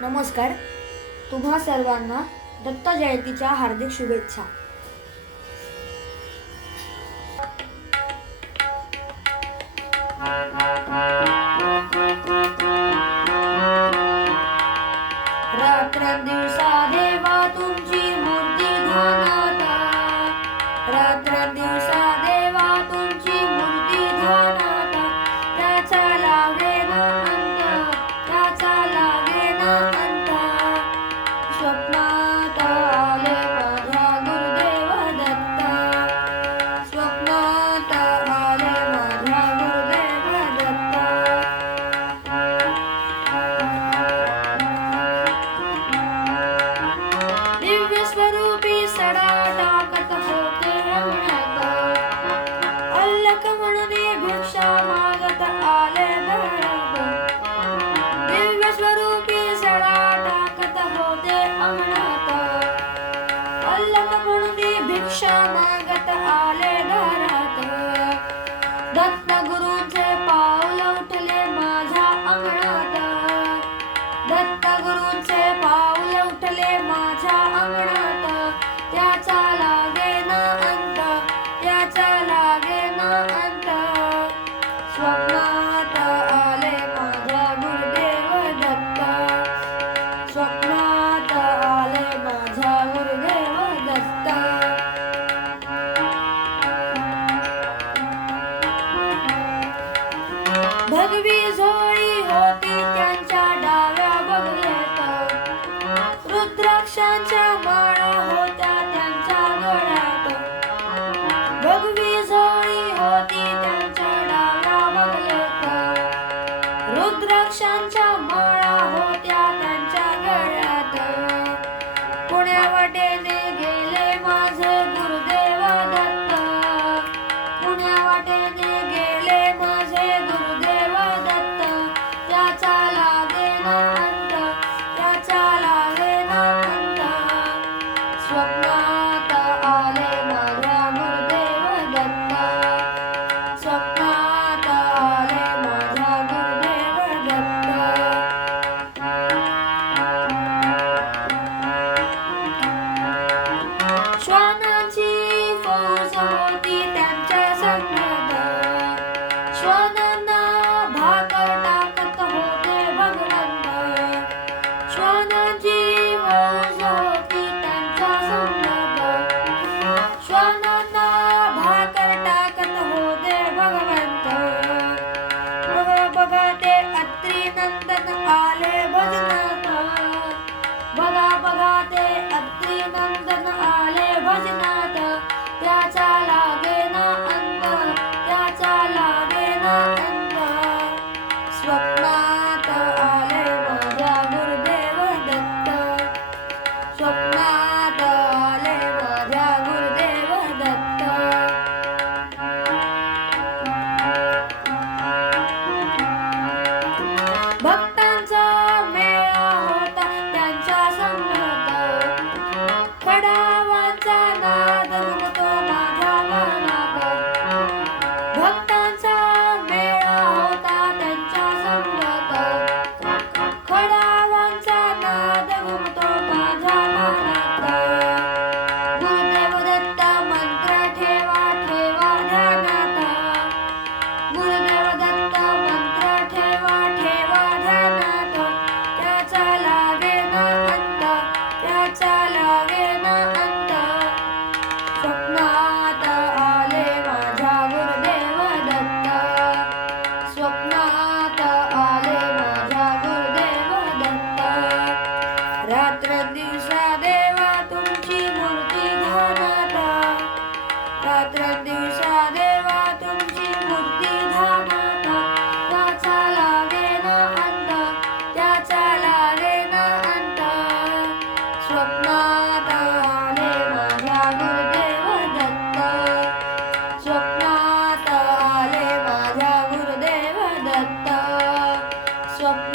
नमस्कार तुम्हा सर्वांना दत्त जयंतीच्या हार्दिक शुभेच्छा Shama. भगवी झोळी होती त्यांच्या डाव्या बघण्यात रुद्राक्षांच्या माळ Bak Yo